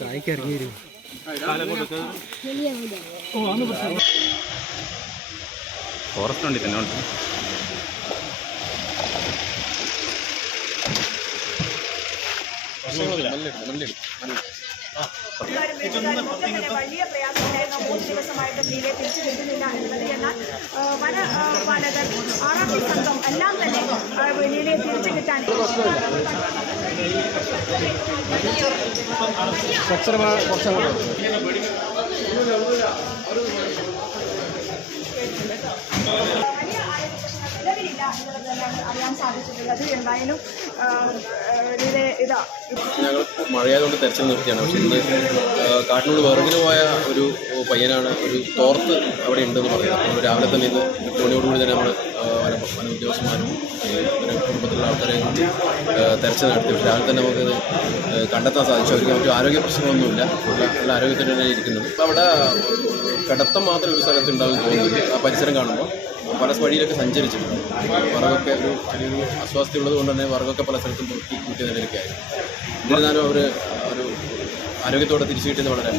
താഴേക്ക് ഇറങ്ങി വരും ഫോറസ്റ്റ് വണ്ടി തന്നെ ഉണ്ട്. വലിയ പ്രയാസമുണ്ടായിരുന്നു മൂന്ന് മീനെ തിരിച്ചു കിട്ടുന്നില്ല എന്നുള്ളത് എന്നാൽ വന പാലകർ ആർ സംഘം എല്ലാം തന്നെ മീനെ തിരിച്ചു കിട്ടാൻ വലിയ ഞങ്ങൾ മഴയായതുകൊണ്ട് തെരച്ചിൽ നിർത്തിയാണ് പക്ഷെ ഇന്ന് കാട്ടിനോട് വിറകിന് പോയ ഒരു പയ്യനാണ് ഒരു തോർത്ത് അവിടെ ഉണ്ടെന്ന് പറയുന്നത്. നമ്മൾ രാവിലെ തന്നെ ഇന്ന് എട്ട് മണിയോടുകൂടി തന്നെ നമ്മൾ വന ഉദ്യോഗസ്ഥന്മാരും പിന്നെ കുടുംബത്തിലുള്ള ആൾക്കാരെ തെരച്ചിൽ നടത്തി. പക്ഷെ രാവിലെ തന്നെ നമുക്കത് കണ്ടെത്താൻ സാധിച്ചു. അവർക്ക് മറ്റു ആരോഗ്യ പ്രശ്നങ്ങളൊന്നുമില്ല. നല്ല ആരോഗ്യത്തിൽ തന്നെ ഇരിക്കുന്നത് അപ്പോൾ അവിടെ കടത്തം മാത്രം ഒരു സ്ഥലത്ത് ഉണ്ടാവും തോന്നുന്നു ആ പരിസരം കാണുമ്പോൾ പല വഴിയിലൊക്കെ സഞ്ചരിച്ചിട്ടുണ്ട്. വിറകൊക്കെ ഒരു ചെറിയൊരു അസ്വാസ്ഥ്യം ഉള്ളത് കൊണ്ട് തന്നെ വിറകൊക്കെ പല സ്ഥലത്തും പൊട്ടി കൂട്ടിയ എന്നിരുന്നാലും അവർ ഒരു ആരോഗ്യത്തോടെ തിരിച്ചു കിട്ടിയത് വളരെ